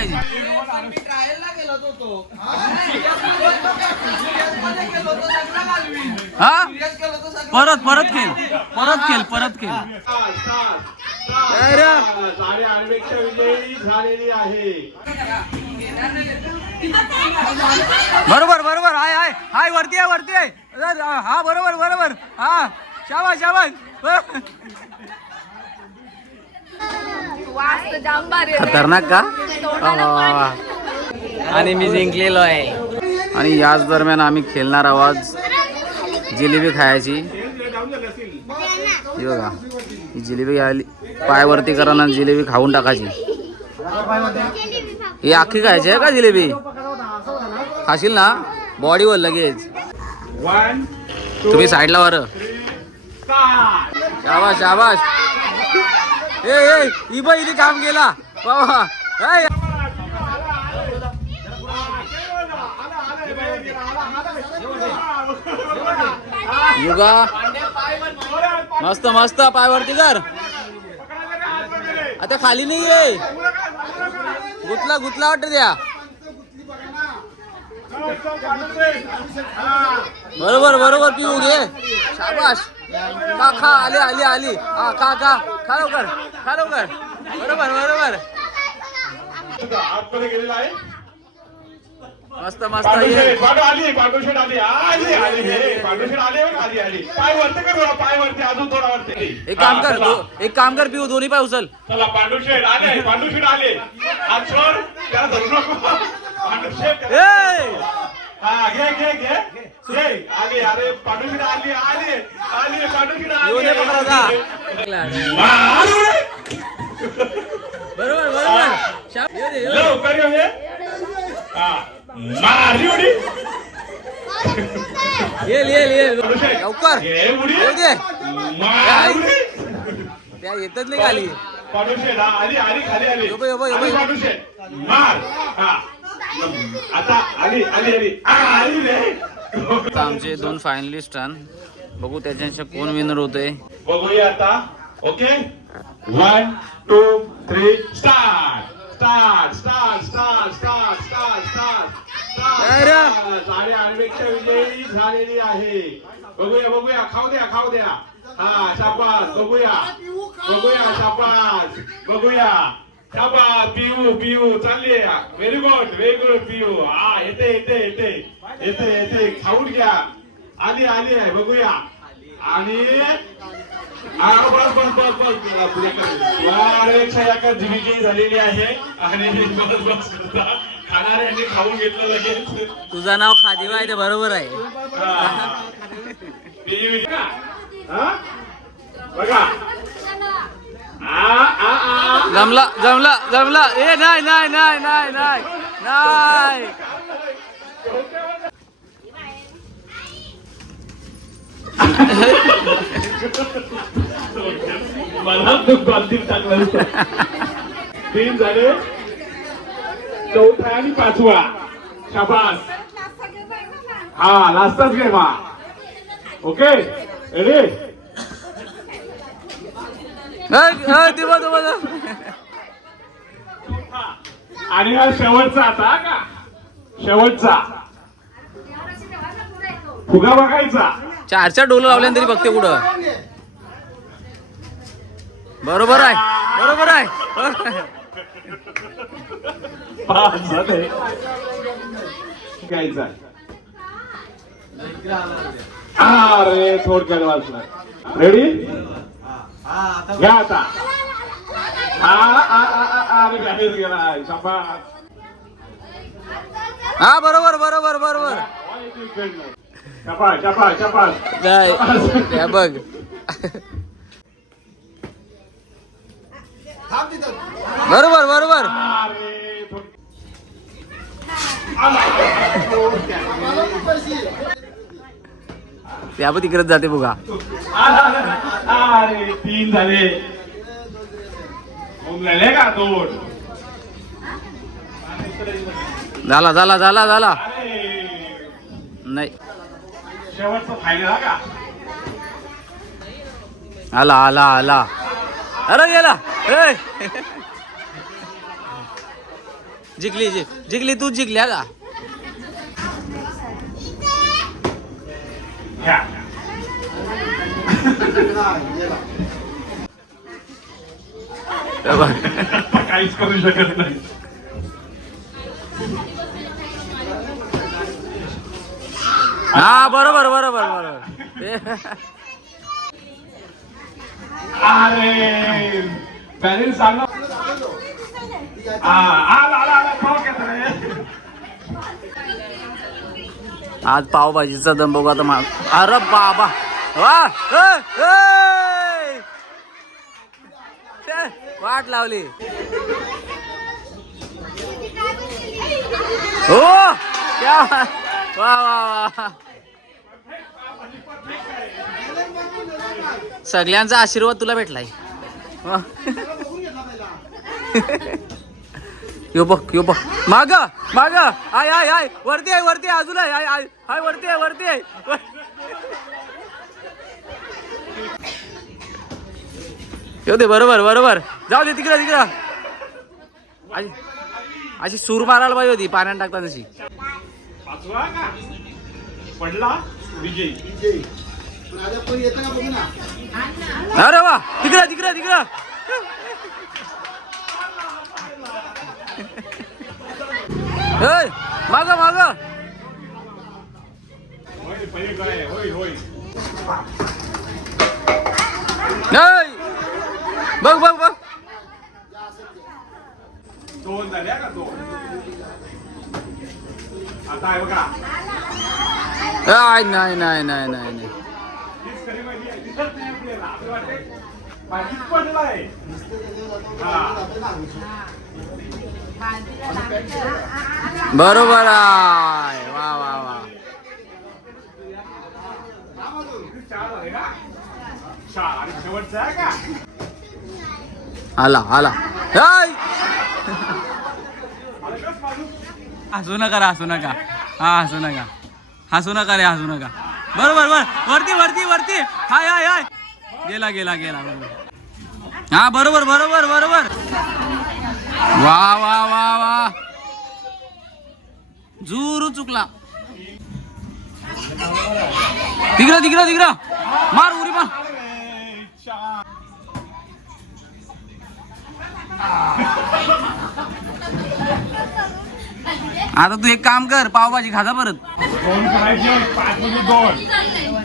पाहिजे. हा? परत परत खेळ. परत खेळ परत खेळ. आहे. बरोबर बरोबर. हाय हाय. हाय वरती आहे वरती आहे. हा बरोबर बरोबर. हा शाबाश शाबाश ब- वास तर जाम भारी आहे. खतरनाक का. आणि मी जिंकलेलो आहे. आणि याच दरम्यान आम्ही खेळणार आवाज जिलेबी खायची. बघा ही जिलेबी आली पायवरती करा ना जिलेबी खाऊन टाकायची. ही अख्खी खायची आहे का जिलेबी? खाशील ना? बॉडीवर लगेच. तुम्ही साईडला वर. शाबाश शाबाश ए ए ही बाई इथे काम केला. बाबा. युगा मस्त मस्त पायवरती कर. आता खाली नाही ये. गुतला गुतला वाटत द्या. बरोबर बरोबर पिऊ घे शाबाश का खा आली आली आली. हा खा खा. खा लवकर खा लवकर. बरोबर बरोबर. आतमध्ये गेलेला आहे. मस्त मस्त आली पांडुशेठ आली. आली आली आली. आली आली पाय वरती कर थोडा पाय वरती अजून थोडा वरती एक काम कर एक काम कर पिऊ दोन्ही पाय उचल. चला पांडुशेठ आले पांडुशेठ आले. सोड त्याला धरू नको. पांडुशेठ ए! हा घे घे घे. घे आली अरे आली आली आली. आली. बरोबर बरोबर. लवकर हे. हा मारी उडी. त्या येतच नाही खाली. आली आली खाली आली. मार. हा. आता आली आली आली. आ, आली रे. आता आमचे दोन फायनलिस्ट बघू त्याच्याशी कोण विनर होते बघूया आता. Okay? One two three start start start start start start start अरे. स्टार्ट साडे आठपेक्षा विजयी झालेली आहे. बघूया बघूया. खाऊ द्या खाऊ द्या. हा शाबास. बघूया. बघूया शाबास. बघूया. शाबास पिऊ पिऊ चालली. व्हेरी गुड व्हेरी गुड पिऊ हा येते येते येते. येते येते. खाऊन घ्या. आली आली आहे बघूया. आणि बस बस बस बस. एका विजयी झालेली आहे. आणि बस बस करता. खाणाऱ्यांनी खाऊन घेतलं लगेच. तुझं नाव खादिवा आहे ते बरोबर आहे? बघा. जमला जमला जमला. ए नाही नाही नाही नाही नाही नाही. मला तो गॉलतीत तीन झाले. चौथा आणि पाचवा. शाबास. हा लास्टच घे मा ओके रेडी आणि हा शेवटचा आता का? शेवटचा. फुगा बघायचा. चार चार डोलं लावल्या तरी बघते कुठं बरोबर आहे बरोबर आहे. अरे थोडक्यात वाचला. रेडी घ्या आता आ, आ, आ, आ, आ, अरे घाबीत गेला त्या पण तिकडेच जाते बघा. अरे तीन झाले. झाले का दोन? झाला झाला झाला नाही. शेवटचा फायनल का? आला आला आला. अरे गेला! जिंकली जिंकली तू जिंकल्या का? घ्या बघ. काहीच करू शकत नाही हा बरोबर बरोबर बरोबर अरे पॅरेंट सांगा हा आला आला आला पाव घेत रे आज पावभाजीचा दम बघू आता मा- अरे बाबा. वा. वाट लावली. हो. क्या वा वा वा. सगळ्यांचा आशीर्वाद तुला भेटलाय. वा. यो बघ यो बघ. माग माग. आय आय आय. वरती आहे वरती आहे अजून आहे. I I. हाय वरती आहे वरती आहे. येऊ दे बरोबर बरोबर. जाऊ दे तिकडं तिकडं. अशी अशी सूर मारायला पाहिजे होती पाण्यात टाकता तशी. पाचवा का? पडला? विजय. अरे वा तिकडं तिकडं तिकडं. होय माग माग होय पहिले काय होय होय नाही बघ बघ बघ दोन झाल्या का दोन आता आहे बघा आय, नाही नाही नाही नाही नाही बरोबर आहे. वा वा वा. आला आला. हसू नका हसू नका. हा हसू नका. हसू नका रे हसू नका. बरोबर बर वरती वरती वरती. हाय हाय हाय. गेला गेला गेला. हा बरोबर बरोबर बरोबर. वा वा वा वा. जुरू चुकला. तिकडं तिकडं तिकडं. मार उरी मार. आता तू एक काम कर पावभाजी खाजा परत. दोन.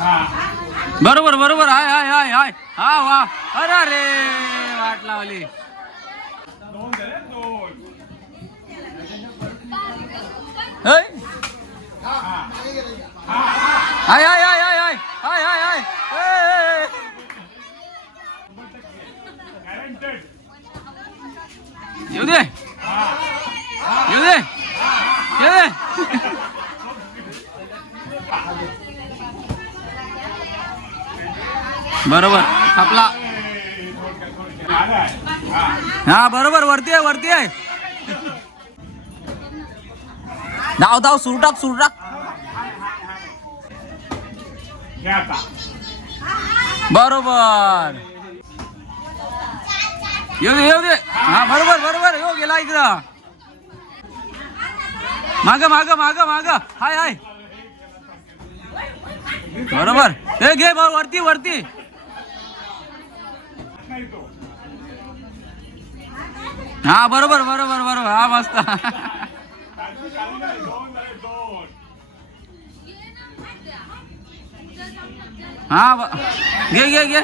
हा. बरोबर बरोबर. हाय हाय हाय हाय. हा वा. अरे अरे वाट लावली. हेय. हाय हाय हाय हाय. हाय हाय हाय. येऊ दे. बरोबर. आपला हा बरोबर. वरती आहे वरती आहे. धाव धाव सुरू टाक सुरू टाक. बरोबर. येऊ दे येऊ दे. हा बरोबर बरोबर. येऊ गेला इकडं. माग माग माग माग. हाय हाय. बरोबर. हे घे भाऊ वरती वरती. हा, बरोबर बरोबर बरोबर. हा, मस्त. हा घे घे घे.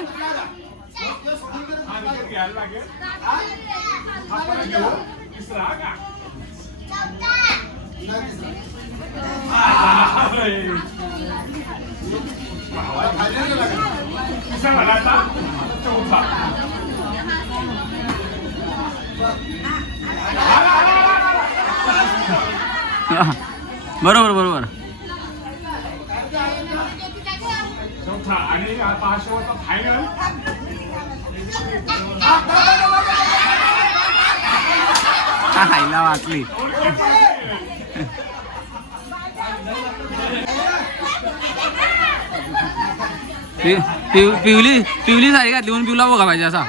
아, 이상 나갔다? 조금만. બરોબર બરોબર ચોથા અને આ પાછો તો ફાઈનલ पि- पिवली पिवली साडी घातली म्हणून पिवला बघा पाहिजे असा.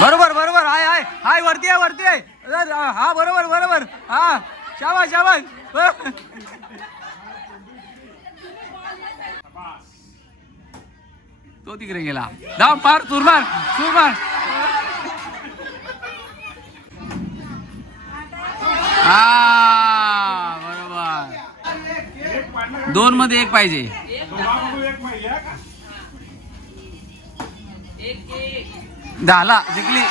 बरोबर बरोबर. हाय हाय. हाय वरती आहे वरती आहे. हा बरोबर बरोबर. हा शाबाश शाबाश तो तिकडे गेला. धाव पार चुरमार चुरमार हा बरोबर. दोन मध्ये एक पाहिजे. झाला जिंकली.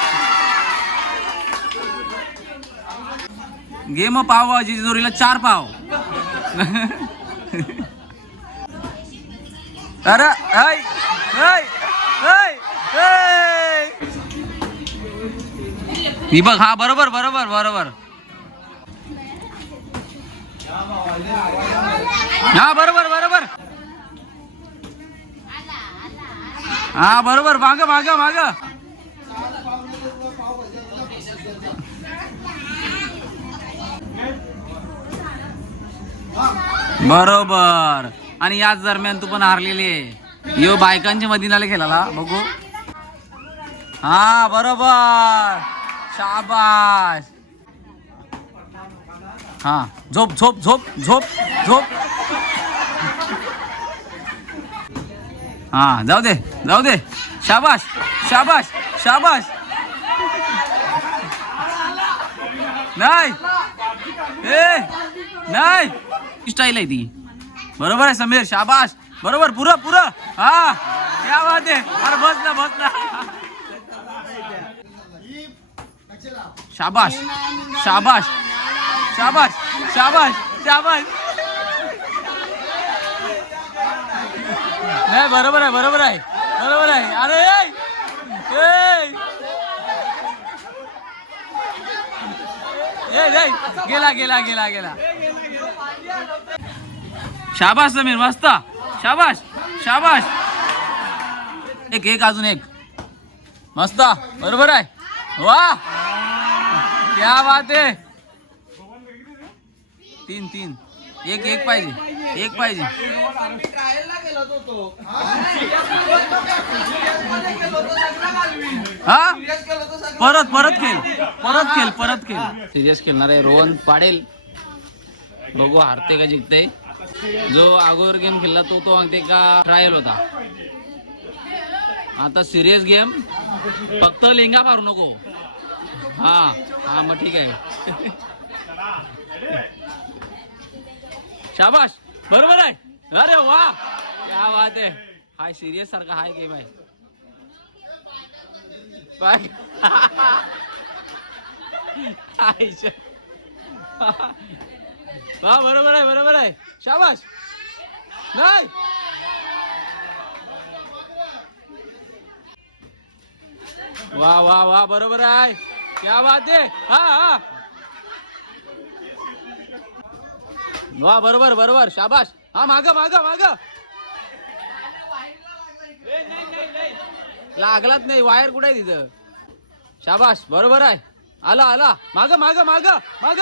गेम पाव भाजी चार पाव. अरे ऐ, ऐ, ऐ, ऐ. ही बघ हा बरोबर बरोबर बरोबर. हा बरोबर बरोबर. हा बरोबर माग माग माग बरोबर. आणि याच दरम्यान तू पण हारलेली आहे. यो बायकांच्या मदिनाला खेळाला बघू. हा बरोबर. शाबाश हा झोप झोप झोप झोप झोप. हा जाऊ दे जाऊ दे. शाबाश शाबाश शाबाश नाही. ए नाही. स्टाईल आहे ती. बरोबर आहे समीर शाबाश बरोबर पुरं पुरं. हा. क्या बात आहे. अरे बस ना बस ना. शाबाश शाबाश शाबाश शाबाश शाबाश नाही बरोबर आहे बरोबर आहे. बरोबर आहे. अरे गेला गेला गेला गेला. शाबाश समीर मस्त. शाबाश शाबाश एक एक अजून एक. मस्त. बरोबर आहे. वा. क्या बात आहे. तीन तीन. एक एक पाहिजे. एक पाहिजे. हा? परत परत खेळ. परत खेळ परत खेळ. सिरियस खेळणार आहे रोहन पाडेल. बघू हारते का जिंकते. जो अगोदर गेम खेळला तो तो मागते का ट्रायल होता. आता सिरियस गेम फक्त लेंगा मारू नको. हा हा मग ठीक आहे. शाबाश बरोबर आहे. अरे वा क्या बात आहे. हाय सिरियस सारखा हाय गेम आहे. काय हा वा बरोबर आहे बरोबर आहे. शाबाश नाही. वा वा वा बरोबर आहे. क्या बात आहे. हा हा. वा बरोबर बरोबर. शाबाश हा माग माग माग. लागलाच नाही वायर कुठे आहे तिथं? शाबाश बरोबर आहे. आला आला. माग माग माग माग.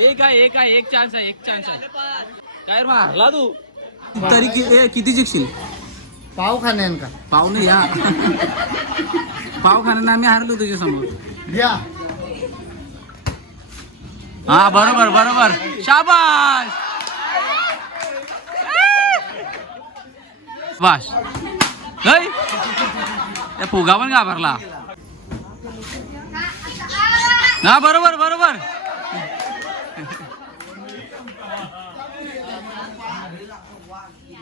एक आहे एक आहे एक चान्स आहे एक चान्स आहे. काय रे मग हरला तू. तरी कि- ए, किती जिंकशील? पाव खाण्यान का? पाव नाही या पाव खाण्यानं आम्ही हारलो तुझ्या समोर या हा बरोबर बरोबर. शाबाश बाश नाही फुगा पण घाबरला. हा बरोबर बरोबर.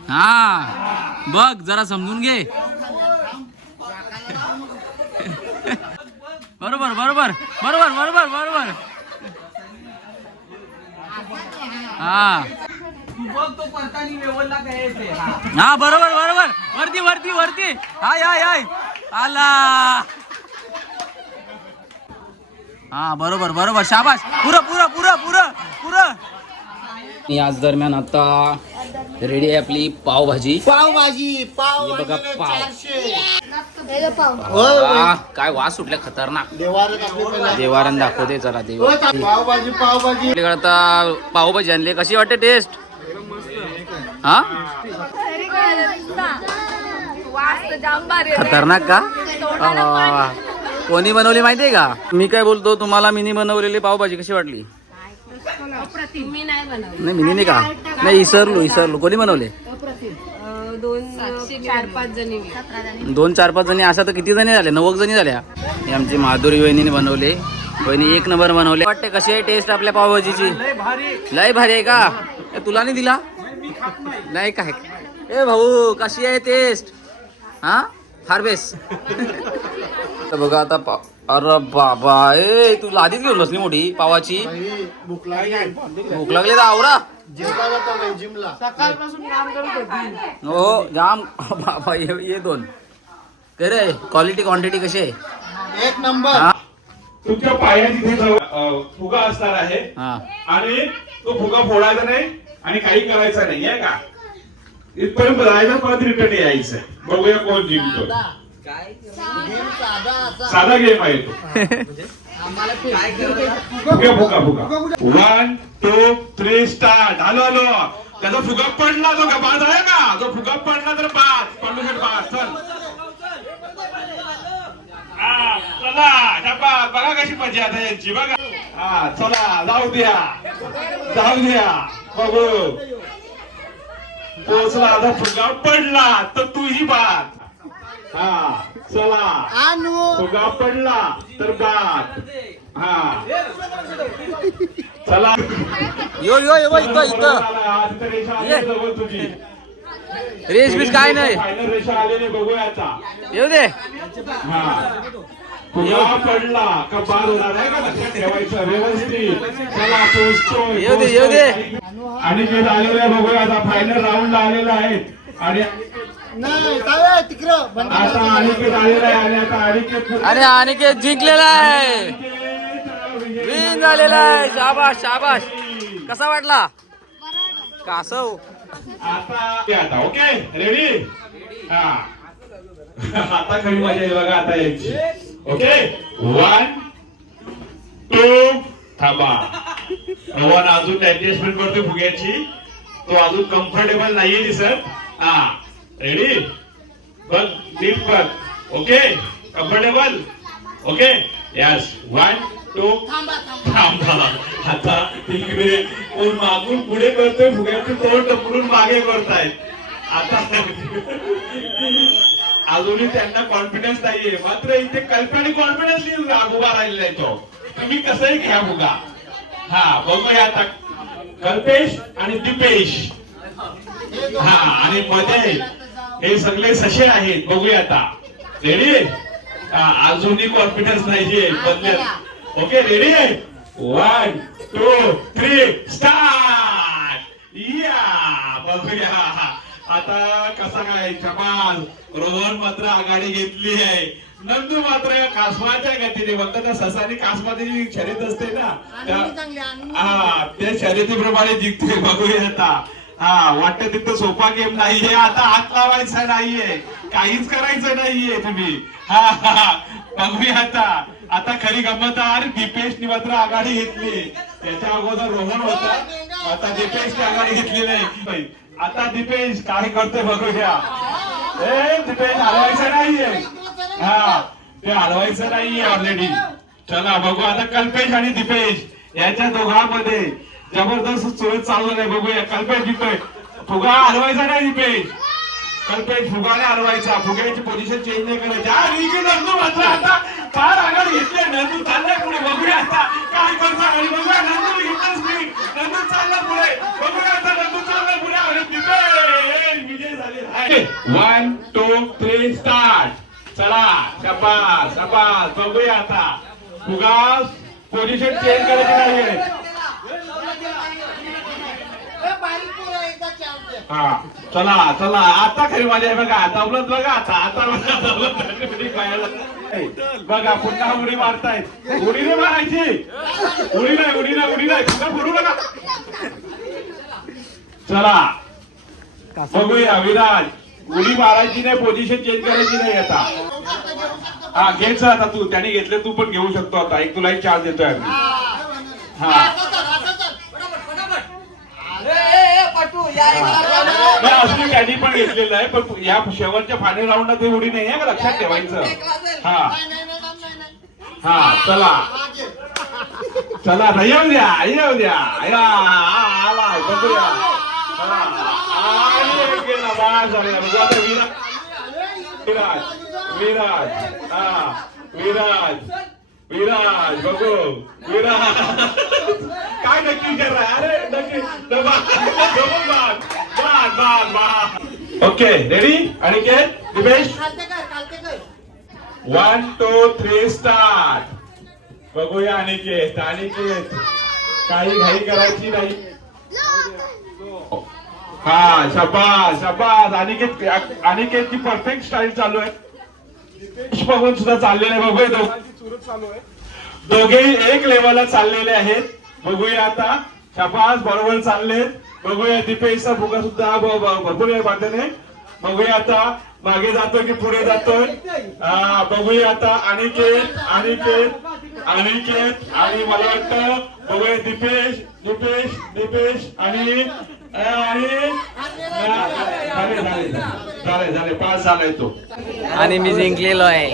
हा बघ जरा समजून घे. बरोबर बरोबर बरोबर बरोबर बरोबर. हा. हा बरोबर बरोबर. वरती वरती वरती. हाय हाय हाय. आला. हा बरोबर बरोबर. शाबाश पुरं पुरं पुरं पुरं पुरं. याच दरम्यान आता रेडी आहे आपली पावभाजी. पावभाजी पाव हे बघा, पाव. चारशे. वा, काय वास सुटल्या खतरनाक. पहिला. देवारण दाखवते चला देव. हो, पावभाजी पावभाजी. आपल्याकडे आता पावभाजी आणली. कशी वाटते टेस्ट हा. खतरनाक का? कोणी बनवली माहितीये का? मी काय बोलतो तुम्हाला मिनी बनवलेली पावभाजी कशी वाटली? मी नाही बनवली. नाही मिनी नाही का? नाही इसरलो इसरलो. कोणी बनवले? दोन चार पाच जणी दोन चार पाच जणी. अशा तर किती जणी झाल्या? नव्वद जणी झाल्या. हे आमची माधुरी वहिनीने बनवले. वहिनी एक नंबर बनवले. वाटते कशी आहे टेस्ट आपल्या पावभाजीची? लय भारी आहे का? ए, तुला नाही दिला? नाही काय? ए भाऊ कशी आहे टेस्ट हा? फार बेस तर बघा आता अरे बाबा ए तू लादीच घेऊन बसली मोठी पावाची. भूक लागली भूक लागली तर आवरा. जिमला जातो बाई, जिमला सकाळपासून काम करत होती हो जाम. बाबा ये ये दोन. काय रे क्वालिटी क्वांटिटी कशी आहे? एक नंबर. तुमच्या पाया तिथे फुगा असणार आहे. हा. आणि तो फुगा फोडायचा नाही आणि काही करायचं नाही आहे का? इथपर्यंत जायचं परत रिटर्न यायचं. बघूया कोण जिंकतो साधा गेम आहे तो. फुगा फुगा फुगा. One two three start hello hello त्याचा फुगा पडला तो का? बाद आहे का? जो फुगा पडला तर बाद. पडू शकत बाद. चल. चला. शाबास. बघा कशी मजा आता यांची. बघा. हा चला. जाऊ द्या. जाऊ द्या. बघू. पोचला आता फुगा पडला. तर तूही बाद. हा चला. आणू. फुगा पडला तर बाद हा. चला. यो यो यो इथं इथं. तुझी. रेस बीस काय नाही. फायनल रेषा आलेली बघूया आता. येऊ दे. हा. फुगा पडला का बाद होणार आहे का लक्षात ठेवायचं? व्यवस्थित. चला पोचतोय येऊ दे, येऊ दे. आणि जे आलेलं आहे बघूया आता फायनल राऊंड आलेला आहे. आणि आता करा. अनिकेत आलेला आहे आणि आता अनिकेत आणि अनिकेत जिंकलेला आहे. विन झालेला आहे. शाबाश शाबाश कसा वाटला? कासव. आता आता ओके? रेडी हा. आता खरी मजा येईल बघा आता यायची. ओके? वन टू थांबा. रोहन अजून ऍडजस्टमेंट करतोय फुग्याची. तो अजून कम्फर्टेबल नाहीये दिसत. हा. रेडी बघ नीट बघ okay comfortable okay yes one two थांबा आता इकडे कोण मागून पुढे करतोय? फुग्याचं तोंड टपरून मागे करतायत. आता अजूनही त्यांना कॉन्फिडन्स नाहीये. मात्र इथे कल्पनी कॉन्फिडन्सली उभा राहिलेला आहे तो. तुम्ही कसंही घ्या फुगा. हा बघूया आता. कल्पेश आणि दिपेश. हा आणि मध्ये हे सगळे सशे आहेत बघूया आता. रेडी अजूनही कॉन्फिडन्स नाहीये बदल्यात okay ready one two three start या बघूया. आता कसा काय कमाल. रोहन मात्र आघाडी घेतली आहे. नंदू मात्र या कासवाच्या गतीने बघता त्या ससानी कासवाची शर्यत असते ना त्या- हा त्या शर्यतीप्रमाणे जिंकते बघूया आता. हा वाटतं तिथं सोपा गेम नाहीये. आता हात लावायचा नाहीये. काहीच करायचं नाहीये तुम्ही. हा हा, बघूया आता. आता खरी गंमत अरे दीपेशनी मात्र आघाडी घेतली. त्याच्या अगोदर रोहन होता. आता दीपेशने आघाडी घेतली नाही आता दीपेश काय करतोय बघूया ए दीपेश हलवायचं नाहीये. हा ते हलवायचं नाहीये ऑलरेडी चला बघू आता कल्पेश आणि दीपेश. याच्या दोघांमध्ये जबरदस्त चोरीत चालू नाही. बघूया कल्पेश जिंकतोय. फुगा हलवायचा नाही दीपेश कल्पेश फुगाने हलवायचा फुग्याची पोझिशन चेंज नाही करायची हा रिकी नंदू मात्र आता फार आघाड घेतले. नंदू चाललाय पुढे. बघूया आता काय करतो आणि बघूया नंदू घेतलं स्पीड नंदू चालला पुढे. बघूया आता नंदू चालला पुढे. आणि दीपेश विजय झाले वन टू थ्री स्टार्ट चला शपास शपास बघूया आता. फुगा पोझिशन चेंज करायची नाहीये हा. चला चला. आता खरी माझ्या बघा. दौलत बघा. आता आता बघा दौलत उडी बघा पुन्हा उडी मारतायत. उडी नाही मारायची. उडी नाही उडी नाही उडी नाही पुन्हा फोडू नका. चला. बघूया विराज. उडी मारायची नाही पोझिशन चेंज करायची नाही आता. हा घ्यायचं आता तू. त्याने घेतले तू पण घेऊ शकतो आता. एक तुला एक चार्ज देतोय आम्ही. हा नाही असली त्यांनी पण घेतलेलं आहे पण या शेवटच्या फायनल राऊंडला ते उडी नाही आहे का? लक्षात ठेवायचं. हा. हा चला. चला आता येऊ द्या येऊ द्या. या, आ, आलाय बघूया हा. विराज. विराज हा विराज. विराज बघू. विराज. काय नक्की विचारलाय अरे नक्की बाद ओके रेडी आणि के? Dipesh? One two three start बघूया अनिकेत अनिकेत. काही घाई करायची नाही. हा शबास शबास. अनिकेत अनिकेतची परफेक्ट स्टाईल चालू आहे. दिपेश बघून सुद्धा चाललेले आहे. बघूया दोघांची चुरत चालू आहे दोघेही एक लेवलला चाललेले आहेत. बघूया आता. शबास बरोबर चाललेत. बघूया दिपेशचा भुगा सुद्धा ब- ब- भरपूर आहे बघूया आता मागे जातोय की पुढे जातोय? बघूया आता. अनिकेत अनिकेत अनिकेत. आणि मला वाटतं बघूया दिपेश दिपेश दिपेश आणि झाले झाले. झाले झाले. पास झालाय तो. आणि मी जिंकलेलो आहे.